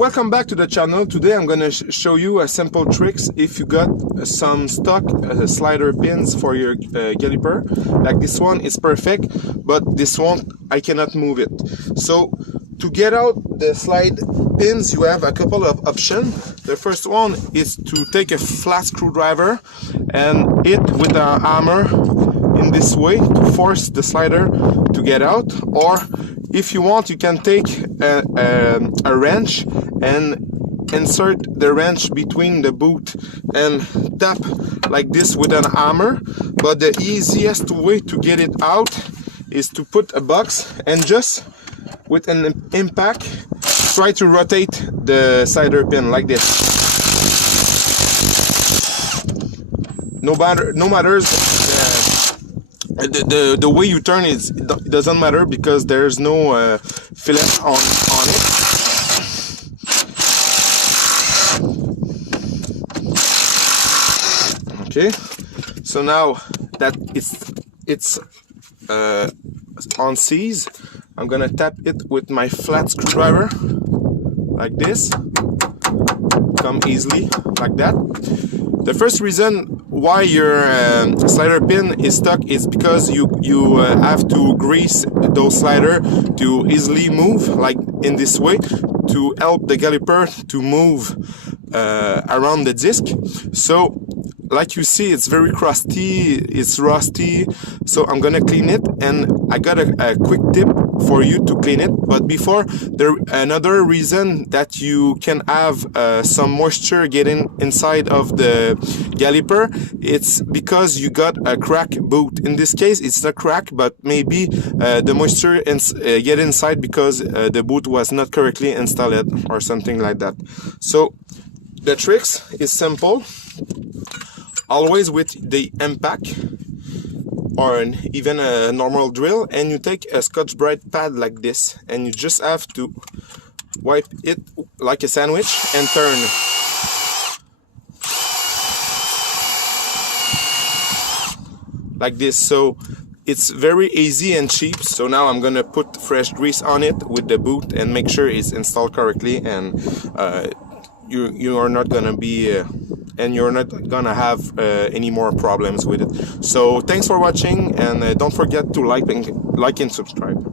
welcome back to the channel. Today I'm gonna show you a simple tricks if you got some stock slider pins for your caliper. Like this one is perfect, but this one I cannot move it. So to get out the slide pins, you have a couple of options. The first one is to take a flat screwdriver and hit with a hammer in this way to force the slider to get out, or if you want, you can take a wrench and insert the wrench between the boot and tap like this with an hammer. But the easiest way to get it out is to put a box and just with an impact try to rotate the slider pin like this. No matter the way you turn it doesn't matter, because there's no fillet on it. Okay, so now that it's on seize, I'm gonna tap it with my flat screwdriver like this. Come easily like that. The first reason why your slider pin is stuck is because you have to grease those slider to easily move, like in this way, to help the caliper to move around the disc. So like you see, it's very crusty, it's rusty, so I'm gonna clean it, and I got a quick tip for you to clean it. But before, another reason that you can have some moisture getting inside of the caliper, it's because you got a crack boot. In this case, it's not crack, but maybe the moisture get inside because the boot was not correctly installed or something like that. So the tricks is simple. Always with the impact or even a normal drill, and you take a Scotch-Brite pad like this, and you just have to wipe it like a sandwich and turn. Like this. So it's very easy and cheap. So now I'm gonna put fresh grease on it with the boot and make sure it's installed correctly, and you are not gonna be and you're not gonna have any more problems with it. So thanks for watching, and don't forget to like and subscribe.